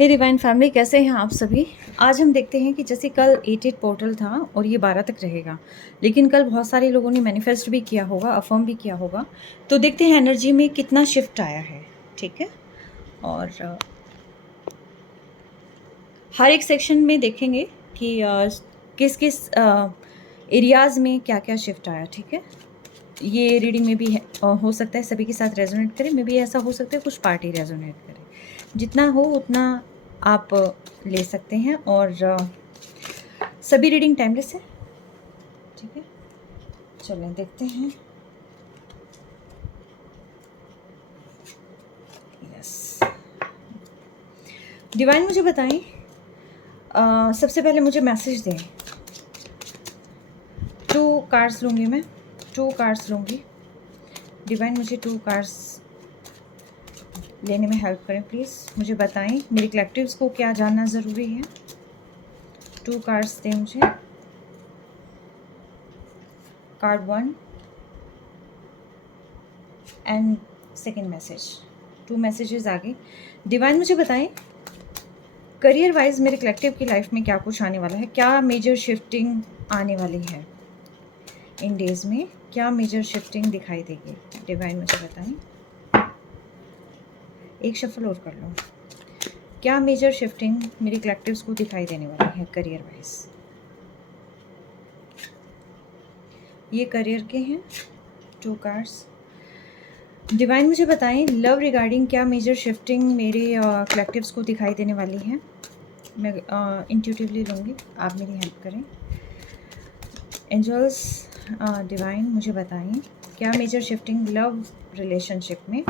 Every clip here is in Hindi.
हे डिवाइन फैमिली, कैसे हैं आप सभी। आज हम देखते हैं कि जैसे कल 8 पोर्टल था और ये 12 तक रहेगा, लेकिन कल बहुत सारे लोगों ने मैनिफेस्ट भी किया होगा, अफर्म भी किया होगा। तो देखते हैं एनर्जी में कितना शिफ्ट आया है। ठीक है, और हर एक सेक्शन में देखेंगे कि किस किस एरियाज़ में क्या क्या शिफ्ट आया। ठीक है, ये रीडिंग में भी है, हो सकता है सभी के साथ रेजोनेट करे, मे भी ऐसा हो सकता है कुछ पार्टी रेजोनेट करे। जितना हो उतना आप ले सकते हैं, और सभी रीडिंग टाइमलेस है। ठीक है, चलें देखते हैं। यस, डिवाइन मुझे बताएं, सबसे पहले मुझे मैसेज दें। 2 कार्ड्स लूँगी मैं, 2 कार्ड्स लूँगी। डिवाइन मुझे 2 कार्ड्स लेने में हेल्प करें प्लीज़। मुझे बताएं मेरे कलेक्टिव्स को क्या जानना ज़रूरी है। 2 कार्ड्स दें मुझे। Card 1 and second message. 2 messages आ गए। डिवाइन मुझे बताएं करियर वाइज मेरे कलेक्टिव की लाइफ में क्या कुछ आने वाला है, क्या मेजर शिफ्टिंग आने वाली है इन डेज में, क्या मेजर शिफ्टिंग दिखाई देगी। डिवाइन मुझे बताएं। एक शफल और कर लो। क्या मेजर शिफ्टिंग मेरे कलेक्टिव्स को दिखाई देने वाली है करियर वाइज। ये करियर के हैं 2 कार्ड्स। डिवाइन मुझे बताएं लव रिगार्डिंग क्या मेजर शिफ्टिंग मेरे कलेक्टिव्स को दिखाई देने वाली है। मैं इंट्यूटिवली लूँगी, आप मेरी हेल्प करें। एंजल्स, डिवाइन मुझे बताएं क्या मेजर शिफ्टिंग लव रिलेशनशिप में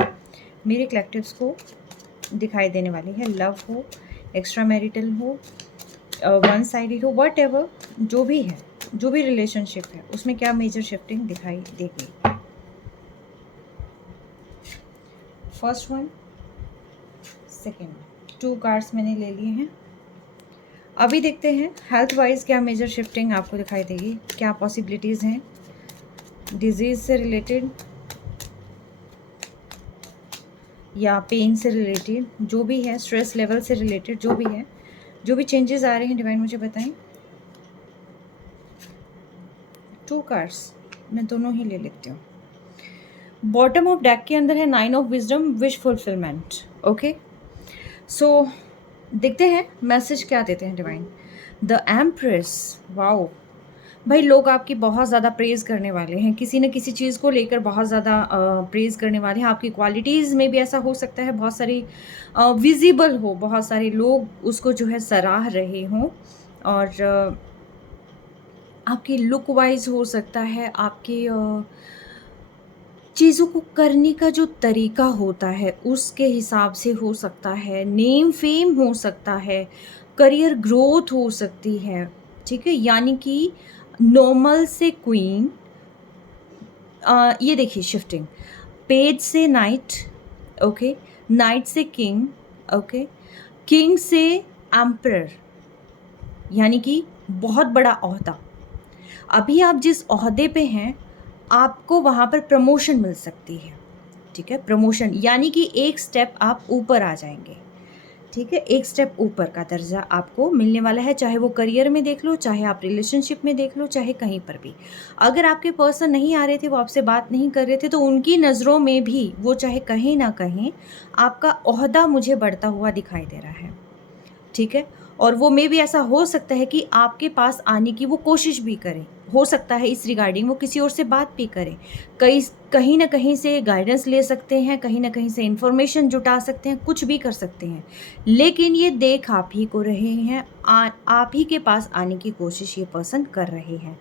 मेरे कलेक्टिव्स को दिखाई देने वाली है। लव हो, एक्स्ट्रा मैरिटल हो, वन साइडेड हो, वट एवर जो भी है, जो भी रिलेशनशिप है उसमें क्या मेजर शिफ्टिंग दिखाई देगी। फर्स्ट वन, सेकेंड, 2 कार्ड्स मैंने ले लिए हैं। अभी देखते हैं हेल्थ वाइज क्या मेजर शिफ्टिंग आपको दिखाई देगी, क्या पॉसिबिलिटीज़ हैं डिजीज़ से रिलेटेड या पेन से रिलेटेड, जो भी है, स्ट्रेस लेवल से रिलेटेड जो भी है, जो भी चेंजेस आ रहे हैं डिवाइन मुझे बताएं। 2 कार्ड्स मैं दोनों ही ले लेती हूँ। बॉटम ऑफ डेक के अंदर है 9 of wisdom, wish fulfilment. Okay, so देखते हैं मैसेज क्या देते हैं डिवाइन। द एम्प्रेस, वाओ भाई, लोग आपकी बहुत ज़्यादा प्रेज़ करने वाले हैं, किसी न किसी चीज़ को लेकर बहुत ज़्यादा प्रेज़ करने वाले हैं। आपकी क्वालिटीज़ में भी ऐसा हो सकता है, बहुत सारी विजिबल हो, बहुत सारे लोग उसको जो है सराह रहे हों, और आपकी लुक वाइज हो सकता है, आपकी चीज़ों को करने का जो तरीका होता है उसके हिसाब से हो सकता है, नेम फेम हो सकता है, करियर ग्रोथ हो सकती है। ठीक है, यानी कि नॉर्मल से क्वीन, ये देखिए शिफ्टिंग, पेज से नाइट, ओके, नाइट से किंग, ओके, किंग से एम्परर, यानी कि बहुत बड़ा ओहदा। अभी आप जिस ओहदे पे हैं आपको वहाँ पर प्रमोशन मिल सकती है। ठीक है, प्रमोशन यानी कि एक स्टेप आप ऊपर आ जाएंगे। ठीक है, एक स्टेप ऊपर का दर्जा आपको मिलने वाला है, चाहे वो करियर में देख लो, चाहे आप रिलेशनशिप में देख लो, चाहे कहीं पर भी। अगर आपके पर्सन नहीं आ रहे थे, वो आपसे बात नहीं कर रहे थे, तो उनकी नज़रों में भी वो चाहे कहीं ना कहीं आपका ओहदा मुझे बढ़ता हुआ दिखाई दे रहा है। ठीक है, और वो मे भी ऐसा हो सकता है कि आपके पास आने की वो कोशिश भी करें, हो सकता है इस रिगार्डिंग वो किसी और से बात भी करें, कहीं ना कहीं से गाइडेंस ले सकते हैं, कहीं ना कहीं से इंफॉर्मेशन जुटा सकते हैं, कुछ भी कर सकते हैं, लेकिन ये देख आप ही को रहे हैं, आप ही के पास आने की कोशिश ये पर्सन कर रहे हैं।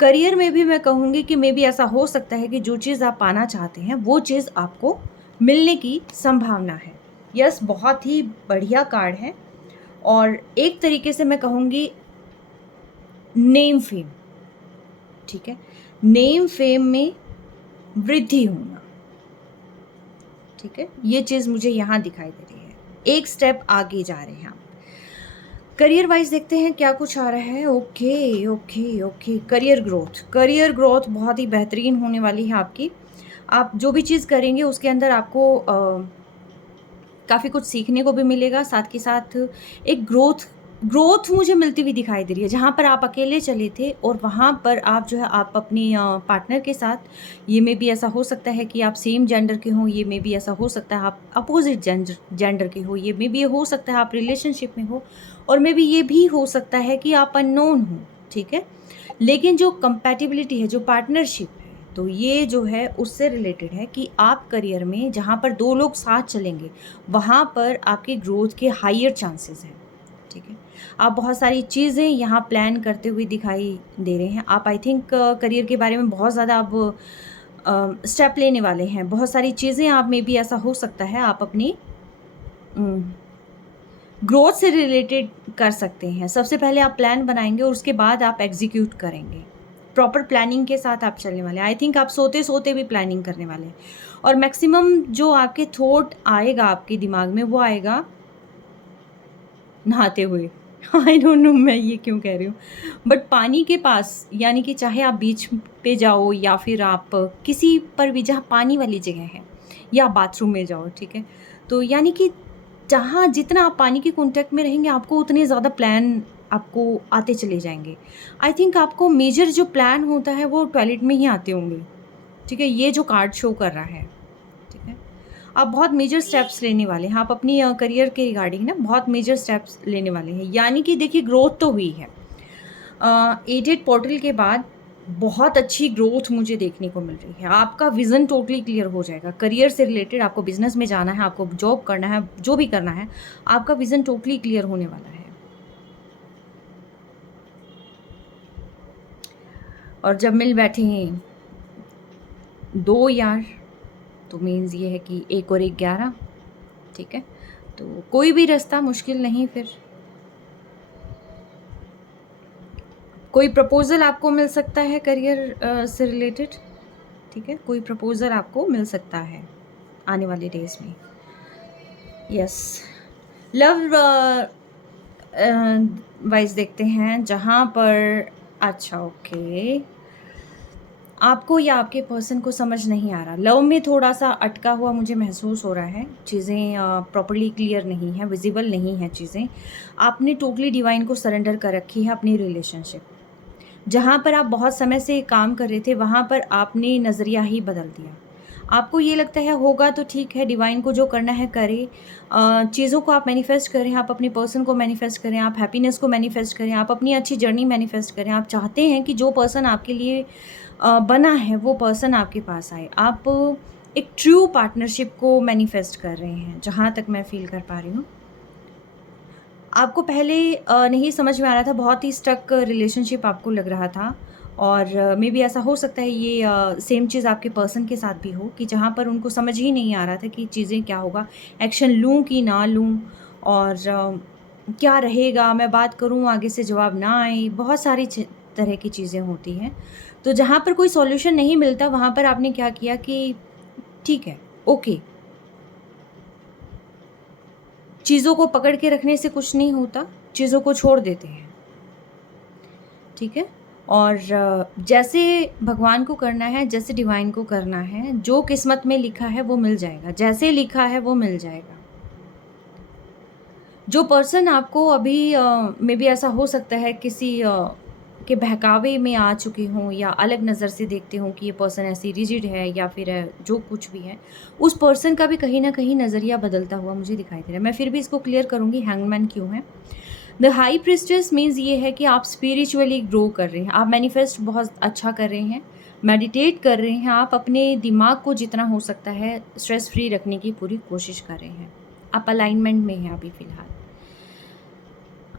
करियर में भी मैं कहूँगी कि मे भी ऐसा हो सकता है कि जो चीज़ आप पाना चाहते हैं वो चीज़ आपको मिलने की संभावना है। यस, बहुत ही बढ़िया कार्ड है, और एक तरीके से मैं कहूँगी नेम फेम। ठीक है, नेम फेम में वृद्धि होना। ठीक है, ये चीज़ मुझे यहाँ दिखाई दे रही है, एक स्टेप आगे जा रहे हैं आप। करियर वाइज देखते हैं क्या कुछ आ रहा है। Okay okay okay, career growth बहुत ही बेहतरीन होने वाली है आपकी। आप जो भी चीज़ करेंगे उसके अंदर आपको काफ़ी कुछ सीखने को भी मिलेगा, साथ के साथ एक ग्रोथ मुझे मिलती हुई दिखाई दे रही है। जहाँ पर आप अकेले चले थे और वहाँ पर आप जो है आप अपनी पार्टनर के साथ, ये में भी ऐसा हो सकता है कि आप सेम जेंडर के हों, ये में भी ऐसा हो सकता है आप अपोजिट जेंडर के हो, ये में भी हो सकता है आप रिलेशनशिप में हो, और में भी ये भी हो सकता है कि आप अननोन हो, ठीक है। लेकिन जो कंपैटिबिलिटी है, जो पार्टनरशिप है, तो ये जो है उससे रिलेटेड है कि आप करियर में जहाँ पर 2 लोग साथ चलेंगे, वहाँ पर आपके ग्रोथ के हायर चांसेस हैं, ठीक है। आप बहुत सारी चीज़ें यहाँ प्लान करते हुए दिखाई दे रहे हैं। आप आई थिंक करियर के बारे में बहुत ज़्यादा अब स्टेप लेने वाले हैं। बहुत सारी चीज़ें आप में भी ऐसा हो सकता है आप अपनी ग्रोथ से रिलेटेड कर सकते हैं। सबसे पहले आप प्लान बनाएँगे और उसके बाद आप एग्ज़ीक्यूट करेंगे। प्रॉपर प्लानिंग के साथ आप चलने वाले हैं। आई थिंक आप सोते-सोते भी प्लानिंग करने वाले हैं, और मैक्सिमम जो आपके थॉट आएगा आपके दिमाग में, वो आएगा नहाते हुए। आई डोंट नो मैं ये क्यों कह रही हूँ, बट पानी के पास, यानी कि चाहे आप बीच पे जाओ या फिर आप किसी पर भी जहाँ पानी वाली जगह है, या बाथरूम में जाओ, ठीक है। तो यानी कि जहाँ जितना आप पानी के कॉन्टैक्ट में रहेंगे, आपको उतने ज़्यादा प्लान आपको आते चले जाएँगे। आई थिंक आपको मेजर जो प्लान होता है वो टॉयलेट में ही आते होंगे, ठीक है। ये जो कार्ड शो कर रहा है, ठीक है। आप बहुत मेजर स्टेप्स लेने वाले हैं। आप अपनी करियर के रिगार्डिंग ना बहुत मेजर स्टेप्स लेने वाले हैं। यानी कि देखिए ग्रोथ तो हुई है। 8 पोर्टल के बाद बहुत अच्छी ग्रोथ मुझे देखने को मिल रही है। आपका विज़न टोटली क्लियर हो जाएगा। करियर से रिलेटेड आपको बिज़नेस में जाना है, आपको जॉब करना है, जो भी करना है, आपका विज़न टोटली क्लियर होने वाला है। और जब मिल बैठे हैं 2 यार, तो मीन्स ये है कि 1 और 1 11, ठीक है। तो कोई भी रास्ता मुश्किल नहीं फिर। कोई प्रपोज़ल आपको मिल सकता है करियर से रिलेटेड, ठीक है। कोई प्रपोज़ल आपको मिल सकता है आने वाले डेज़ में। यस, लव वाइज़ देखते हैं जहाँ पर, अच्छा ओके, आपको या आपके पर्सन को समझ नहीं आ रहा। लव में थोड़ा-सा अटका हुआ मुझे महसूस हो रहा है। चीज़ें प्रॉपर्ली क्लियर नहीं हैं, विज़िबल नहीं हैं चीज़ें। आपने टोटली डिवाइन को सरेंडर कर रखी है अपनी रिलेशनशिप। जहाँ पर आप बहुत समय से काम कर रहे थे, वहाँ पर आपने नज़रिया ही बदल दिया। आपको ये लगता है होगा तो ठीक है, डिवाइन को जो करना है करे। चीज़ों को आप मैनिफेस्ट करें, आप अपने पर्सन को मैनिफेस्ट करें, आप हैप्पीनेस को मैनिफेस्ट करें, आप अपनी अच्छी जर्नी मैनिफेस्ट करें। आप चाहते हैं कि जो पर्सन आपके लिए बना है, वो पर्सन आपके पास आए। आप एक ट्रू पार्टनरशिप को मैनिफेस्ट कर रहे हैं, जहाँ तक मैं फ़ील कर पा रही हूँ। आपको पहले नहीं समझ में आ रहा था, बहुत ही स्टक रिलेशनशिप आपको लग रहा था, और मे बी ऐसा हो सकता है ये सेम चीज़ आपके पर्सन के साथ भी हो, कि जहाँ पर उनको समझ ही नहीं आ रहा था कि चीज़ें क्या होगा, एक्शन लूँ कि ना लूँ, और क्या रहेगा, मैं बात करूँ आगे से जवाब ना आए, बहुत सारी तरह की चीज़ें होती हैं। तो जहाँ पर कोई सॉल्यूशन नहीं मिलता, वहाँ पर आपने क्या किया कि ठीक है, ओके, चीज़ों को पकड़ के रखने से कुछ नहीं होता, चीज़ों को छोड़ देते हैं, ठीक है। और जैसे भगवान को करना है, जैसे डिवाइन को करना है, जो किस्मत में लिखा है वो मिल जाएगा, जैसे लिखा है वो मिल जाएगा। जो पर्सन आपको अभी मे बी ऐसा हो सकता है किसी के बहकावे में आ चुके हों, या अलग नज़र से देखते हों कि ये पर्सन ऐसी रिजिड है, या फिर जो कुछ भी है, उस पर्सन का भी कहीं न कहीं नज़रिया बदलता हुआ मुझे दिखाई दे रहा है। मैं फिर भी इसको क्लियर करूँगी, हैंगमैन क्यों है। द हाई प्रिस्टेस मीन्स ये है कि आप स्पिरिचुअली ग्रो कर रहे हैं, आप मैनिफेस्ट बहुत अच्छा कर रहे हैं, मेडिटेट कर रहे हैं, आप अपने दिमाग को जितना हो सकता है स्ट्रेस फ्री रखने की पूरी कोशिश कर रहे हैं। आप अलाइनमेंट में हैं अभी फ़िलहाल।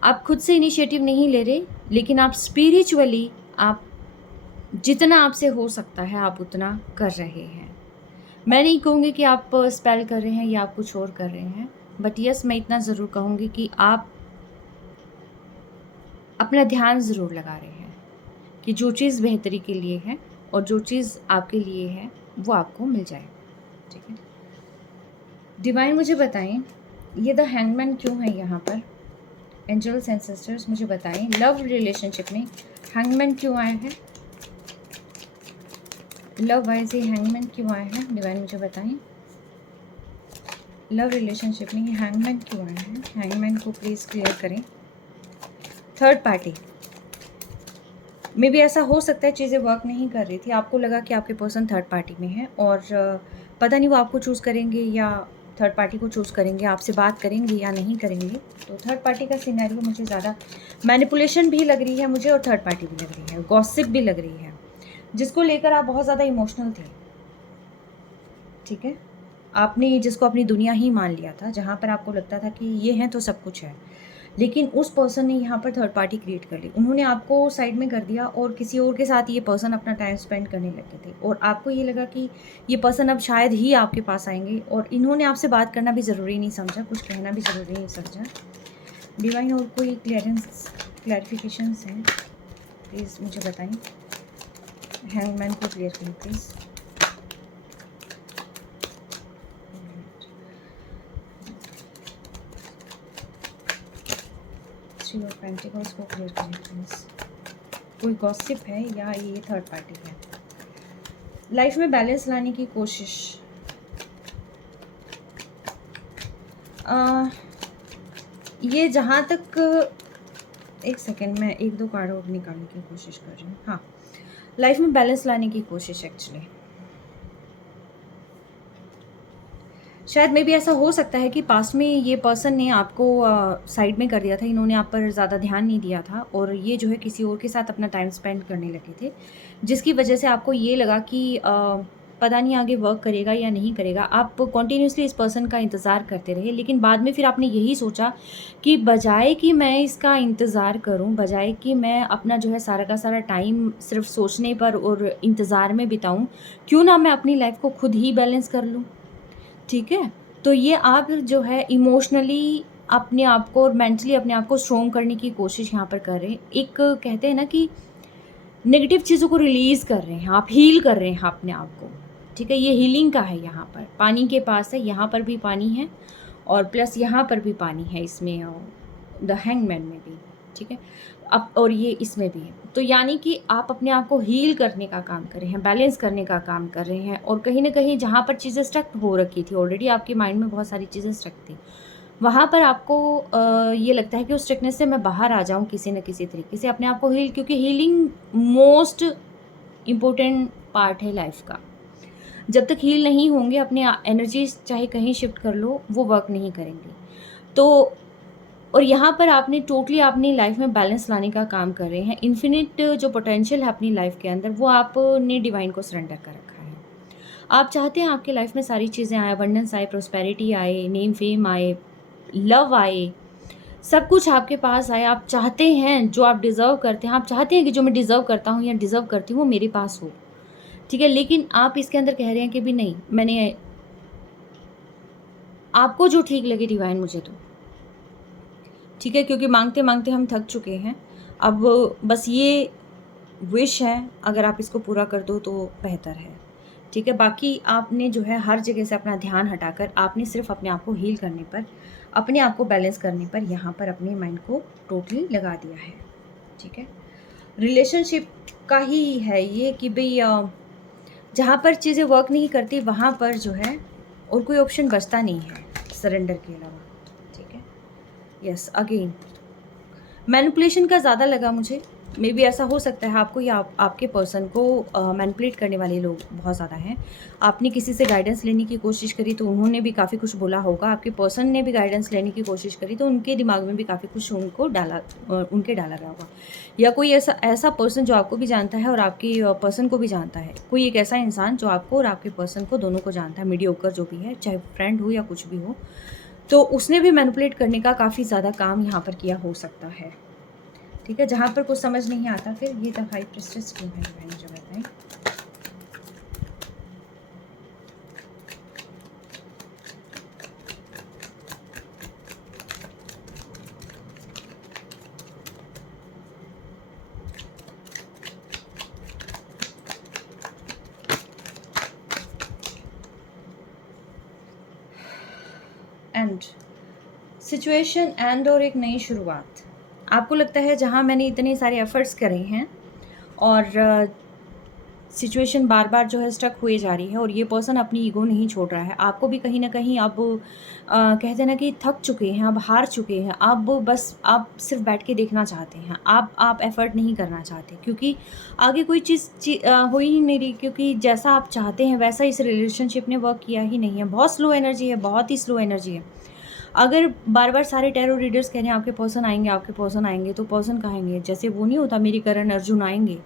आप खुद से इनिशिएटिव नहीं ले रहे, लेकिन आप स्पिरिचुअली आप जितना आपसे हो सकता है आप उतना कर रहे हैं। मैं नहीं कहूँगी कि आप स्पेल कर रहे हैं या आप कुछ और कर रहे हैं, बट यस, मैं इतना ज़रूर कहूँगी कि आप अपना ध्यान ज़रूर लगा रहे हैं कि जो चीज़ बेहतरी के लिए है और जो चीज़ आपके लिए है वो आपको मिल जाए, ठीक है। डिवाइन मुझे बताएं, ये द हैंगमैन क्यों है यहाँ पर। एंजल्स एंड सिस्टर्स मुझे बताएं, लव रिलेशनशिप में हैंगमैन क्यों आया है, लव वाइज ही हैंगमैन क्यों आया है, डिवाइन मुझे बताएं। लव रिलेशनशिप में ये हैंगमैन क्यों आया है? हैंगमैन को प्लीज़ क्लियर करें। थर्ड पार्टी में भी ऐसा हो सकता है चीज़ें वर्क नहीं कर रही थी, आपको लगा कि आपके पर्सन थर्ड पार्टी में है और पता नहीं वो आपको चूज़ करेंगे या थर्ड पार्टी को चूज़ करेंगे, आपसे बात करेंगे या नहीं करेंगे। तो थर्ड पार्टी का सिनेरियो मुझे ज़्यादा मैनिपुलेशन भी लग रही है मुझे और थर्ड पार्टी भी लग रही है, गॉसिप भी लग रही है, जिसको लेकर आप बहुत ज़्यादा इमोशनल थे। ठीक है, आपने जिसको अपनी दुनिया ही मान लिया था, जहाँ पर आपको लगता था कि ये हैं तो सब कुछ है, लेकिन उस पर्सन ने यहाँ पर थर्ड पार्टी क्रिएट कर ली। उन्होंने आपको साइड में कर दिया और किसी और के साथ ये पर्सन अपना टाइम स्पेंड करने लगे थे और आपको ये लगा कि ये पर्सन अब शायद ही आपके पास आएंगे और इन्होंने आपसे बात करना भी ज़रूरी नहीं समझा, कुछ कहना भी ज़रूरी नहीं समझा। डिवाइन और कोई क्लैरिफिकेशंस हैं प्लीज़ मुझे बताएं। हैंगमैन को क्लियर करें प्लीज़। थ्री ऑफ पेंटिकल्स को क्लियर करें प्लीज़। कोई गॉसिप है या ये थर्ड पार्टी है? लाइफ में बैलेंस लाने की कोशिश। ये जहाँ तक, एक सेकेंड, मैं एक दो कार्ड और निकालने की कोशिश कर रही हूँ। हाँ, लाइफ में बैलेंस लाने की कोशिश एक्चुअली। शायद मे भी ऐसा हो सकता है कि पास में ये पर्सन ने आपको साइड में कर दिया था, इन्होंने आप पर ज़्यादा ध्यान नहीं दिया था और ये जो है किसी और के साथ अपना टाइम स्पेंड करने लगे थे, जिसकी वजह से आपको ये लगा कि पता नहीं आगे वर्क करेगा या नहीं करेगा। आप कॉन्टीन्यूसली इस पर्सन का इंतज़ार करते रहे, लेकिन बाद में फिर आपने यही सोचा कि बजाय कि मैं इसका इंतज़ार करूं, बजाय कि मैं अपना जो है सारा का सारा टाइम सिर्फ सोचने पर और इंतज़ार में बिताऊं, क्यों ना मैं अपनी लाइफ को खुद ही बैलेंस कर लूं। ठीक है, तो ये आप जो है इमोशनली अपने आप को और मेंटली अपने आप को स्ट्रॉन्ग करने की कोशिश यहाँ पर कर रहे हैं। एक कहते हैं ना कि नेगेटिव चीज़ों को रिलीज़ कर रहे हैं, आप हील कर रहे हैं अपने आप को। ठीक है, ये हीलिंग का है। यहाँ पर पानी के पास है, यहाँ पर भी पानी है और प्लस यहाँ पर भी पानी है, इसमें द हैंगमैन में भी। ठीक है, अब और ये इसमें भी है, तो यानी कि आप अपने आप को हील करने का काम कर रहे हैं, बैलेंस करने का काम कर रहे हैं और कहीं ना कहीं जहाँ पर चीज़ें स्टक हो रखी थी ऑलरेडी, आपके माइंड में बहुत सारी चीज़ें स्टक थी, वहाँ पर आपको ये लगता है कि उस स्ट्रिकनेस से मैं बाहर आ जाऊँ किसी न किसी तरीके से, अपने आप को हील, क्योंकि हीलिंग मोस्ट इम्पोर्टेंट पार्ट है लाइफ का। जब तक हील नहीं होंगे, अपने एनर्जीज चाहे कहीं शिफ्ट कर लो, वो वर्क नहीं करेंगी। तो और यहाँ पर आपने टोटली अपनी लाइफ में बैलेंस लाने का काम कर रहे हैं। इन्फिनिट जो पोटेंशियल है अपनी लाइफ के अंदर, वो आपने डिवाइन को सरेंडर कर रखा है। आप चाहते हैं आपकी लाइफ में सारी चीज़ें आए, अबंडेंस आए, प्रोस्पेरिटी आए, नेम फेम आए, लव आए, सब कुछ आपके पास आए। आप चाहते हैं जो आप डिज़र्व करते हैं, आप चाहते हैं कि जो मैं डिज़र्व करता हूँ या डिज़र्व करती हूँ वो मेरे पास हो। ठीक है, लेकिन आप इसके अंदर कह रहे हैं कि भी नहीं, मैंने आपको जो ठीक लगे डिवाइन मुझे दो। ठीक है, क्योंकि मांगते मांगते हम थक चुके हैं। अब बस ये विश है, अगर आप इसको पूरा कर दो तो बेहतर है। ठीक है, बाकी आपने जो है हर जगह से अपना ध्यान हटाकर आपने सिर्फ अपने आप को हील करने पर, अपने आप को बैलेंस करने पर यहाँ पर अपने माइंड को टोटली लगा दिया है। ठीक है, रिलेशनशिप का ही है ये कि भाई जहाँ पर चीज़ें वर्क नहीं करती वहाँ पर जो है और कोई ऑप्शन बचता नहीं है सरेंडर के अलावा। ठीक है, यस, अगेन मैनिपुलेशन का ज़्यादा लगा मुझे। मे बी ऐसा हो सकता है आपको या आपके पर्सन को मैनिपुलेट करने वाले लोग बहुत ज़्यादा हैं। आपने किसी से गाइडेंस लेने की कोशिश करी तो उन्होंने भी काफ़ी कुछ बोला होगा, आपके पर्सन ने भी गाइडेंस लेने की कोशिश करी तो उनके दिमाग में भी काफ़ी कुछ उनको डाला गया होगा। या कोई ऐसा पर्सन जो आपको भी जानता है और आपके पर्सन को भी जानता है, कोई एक ऐसा इंसान जो आपको और आपके पर्सन को दोनों को जानता है, मीडियोकर जो भी है, चाहे फ्रेंड हो या कुछ भी हो, तो उसने भी मैनिपुलेट करने का काफ़ी ज़्यादा काम यहाँ पर किया हो सकता है। ठीक है, जहाँ पर कुछ समझ नहीं आता फिर ये द हाई प्रिस्टेस क्यों है, मैंने जो बताएं। एंड सिचुएशन एंड और एक नई शुरुआत। आपको लगता है जहाँ मैंने इतने सारे एफर्ट्स करे हैं और सिचुएशन बार बार जो है स्टक हुए जा रही है और ये पर्सन अपनी ईगो नहीं छोड़ रहा है। आपको भी कहीं ना कहीं अब कहते हैं ना कि थक चुके हैं, अब हार चुके हैं, अब बस आप सिर्फ बैठ के देखना चाहते हैं, आप एफर्ट नहीं करना चाहते, क्योंकि आगे कोई हो ही नहीं रही, क्योंकि जैसा आप चाहते हैं वैसा इस रिलेशनशिप ने वर्क किया ही नहीं है। बहुत स्लो एनर्जी है, बहुत ही स्लो एनर्जी है। अगर बार बार सारे टैरो रीडर्स कह रहे हैं आपके पर्सन आएंगे, आपके पर्सन आएंगे, तो पर्सन कहेंगे, जैसे वो नहीं होता मेरी करण अर्जुन आएंगे,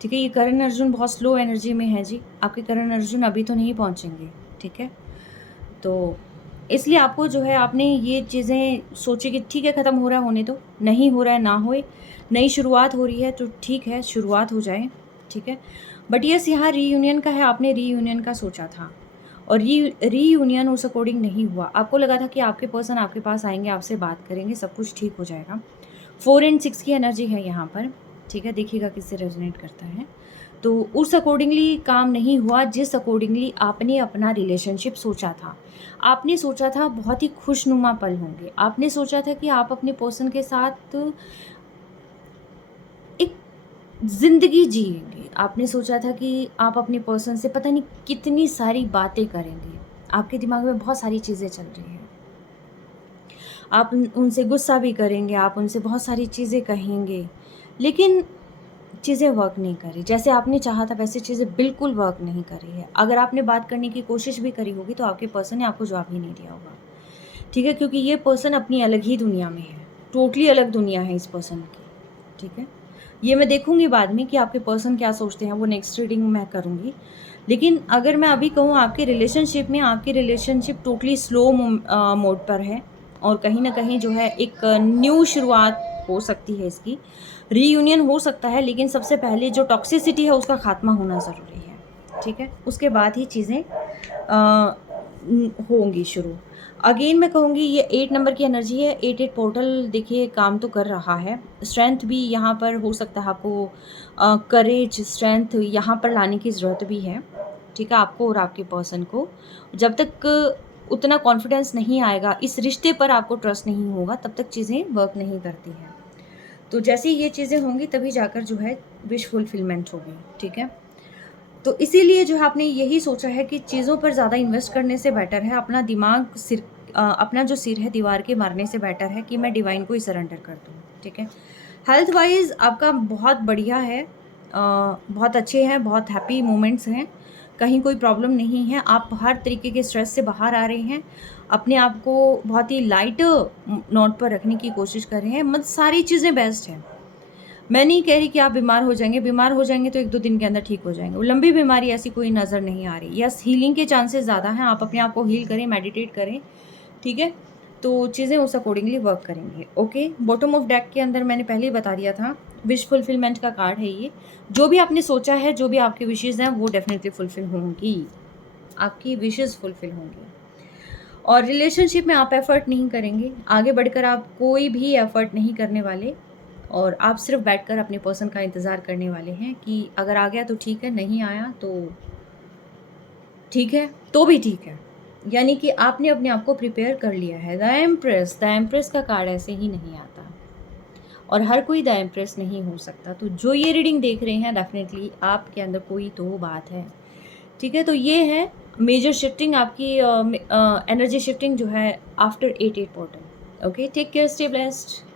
ठीक है, ये करण अर्जुन बहुत स्लो एनर्जी में है जी, आपके करण अर्जुन अभी तो नहीं पहुंचेंगे, ठीक है। तो इसलिए आपको जो है आपने ये चीज़ें सोची कि ठीक है ख़त्म हो रहा है होने दो, नहीं हो रहा है ना होए, नई शुरुआत हो रही है तो ठीक है शुरुआत हो जाए, ठीक है। बट यस यहाँ रीयूनियन का है, आपने रीयूनियन का सोचा था और रीयूनियन उस अकॉर्डिंग नहीं हुआ। आपको लगा था कि आपके पर्सन आपके पास आएंगे, आपसे बात करेंगे, सब कुछ ठीक हो जाएगा। 4 एंड 6 की एनर्जी है यहाँ पर, ठीक है, देखिएगा किससे रेजोनेट करता है। तो उस अकॉर्डिंगली काम नहीं हुआ जिस अकॉर्डिंगली आपने अपना रिलेशनशिप सोचा था। आपने सोचा था बहुत ही खुशनुमा पल होंगे, आपने सोचा था कि आप अपने पर्सन के साथ एक ज़िंदगी जिएंगे, आपने सोचा था कि आप अपने पर्सन से पता नहीं कितनी सारी बातें करेंगे, आपके दिमाग में बहुत सारी चीज़ें चल रही हैं, आप उनसे गुस्सा भी करेंगे, आप उनसे बहुत सारी चीज़ें कहेंगे, लेकिन चीज़ें वर्क नहीं करी जैसे आपने चाहा था, वैसे चीज़ें बिल्कुल वर्क नहीं करी है। अगर आपने बात करने की कोशिश भी करी होगी तो आपके पर्सन ने आपको जवाब ही नहीं दिया होगा, ठीक है, क्योंकि ये पर्सन अपनी अलग ही दुनिया में है, टोटली अलग दुनिया है इस पर्सन की, ठीक है। ये मैं देखूंगी बाद में कि आपके पर्सन क्या सोचते हैं, वो नेक्स्ट रीडिंग मैं करूँगी। लेकिन अगर मैं अभी कहूँ आपके रिलेशनशिप में, आपकी रिलेशनशिप टोटली स्लो मोड पर है और कहीं ना कहीं जो है एक न्यू शुरुआत हो सकती है, इसकी रीयूनियन हो सकता है, लेकिन सबसे पहले जो टॉक्सिसिटी है उसका खात्मा होना ज़रूरी है, ठीक है, उसके बाद ही चीज़ें होंगी शुरू। अगेन मैं कहूँगी ये 8 नंबर की एनर्जी है, 8 पोर्टल देखिए काम तो कर रहा है। स्ट्रेंथ भी यहाँ पर हो सकता है आपको, करेज स्ट्रेंथ यहाँ पर लाने की ज़रूरत भी है, ठीक है, आपको और आपके पर्सन को। जब तक उतना कॉन्फिडेंस नहीं आएगा, इस रिश्ते पर आपको ट्रस्ट नहीं होगा, तब तक चीज़ें वर्क नहीं करती हैं। तो जैसे ही ये चीज़ें होंगी तभी जाकर जो है विश फुलफिलमेंट होगी, ठीक है। तो इसीलिए जो है आपने यही सोचा है कि चीज़ों पर ज़्यादा इन्वेस्ट करने से बेटर है अपना दिमाग अपना जो सिर है दीवार के मारने से बेटर है कि मैं डिवाइन को ही सरेंडर कर दूँ, ठीक है। हेल्थ वाइज आपका बहुत बढ़िया है, बहुत अच्छे हैं, बहुत हैप्पी मोमेंट्स हैं, कहीं कोई प्रॉब्लम नहीं है, आप हर तरीके के स्ट्रेस से बाहर आ रहे हैं, अपने आप को बहुत ही लाइट नोट पर रखने की कोशिश कर रहे हैं, मतलब सारी चीज़ें बेस्ट हैं। मैं नहीं कह रही कि आप बीमार हो जाएंगे तो 1-2 दिन के अंदर ठीक हो जाएंगे, वो लंबी बीमारी ऐसी कोई नज़र नहीं आ रही। यस हीलिंग के चांसेस ज़्यादा हैं, आप अपने आप को हील करें, मेडिटेट करें, ठीक है, तो चीज़ें उस अकॉर्डिंगली वर्क करेंगे। ओके, बॉटम ऑफ डेक के अंदर मैंने पहले ही बता दिया था, विश फुलफिलमेंट का कार्ड है ये। जो भी आपने सोचा है, जो भी आपकी विशेज़ हैं वो डेफिनेटली फुलफिल होंगी, आपकी विशेज़ फुलफिल होंगी। और रिलेशनशिप में आप एफ़र्ट नहीं करेंगे, आगे बढ़कर आप कोई भी एफ़र्ट नहीं करने वाले और आप सिर्फ बैठकर अपने पर्सन का इंतज़ार करने वाले हैं कि अगर आ गया तो ठीक है, नहीं आया तो ठीक है, तो भी ठीक है। यानी कि आपने अपने आप को प्रिपेयर कर लिया है। द एम्प्रेस का कार्ड ऐसे ही नहीं आता और हर कोई द एम्प्रेस नहीं हो सकता। तो जो ये रीडिंग देख रहे हैं डेफिनेटली आपके अंदर कोई तो बात है, ठीक है। तो ये है मेजर शिफ्टिंग आपकी, एनर्जी शिफ्टिंग जो है after 8 portal. Okay, take care, stay blessed.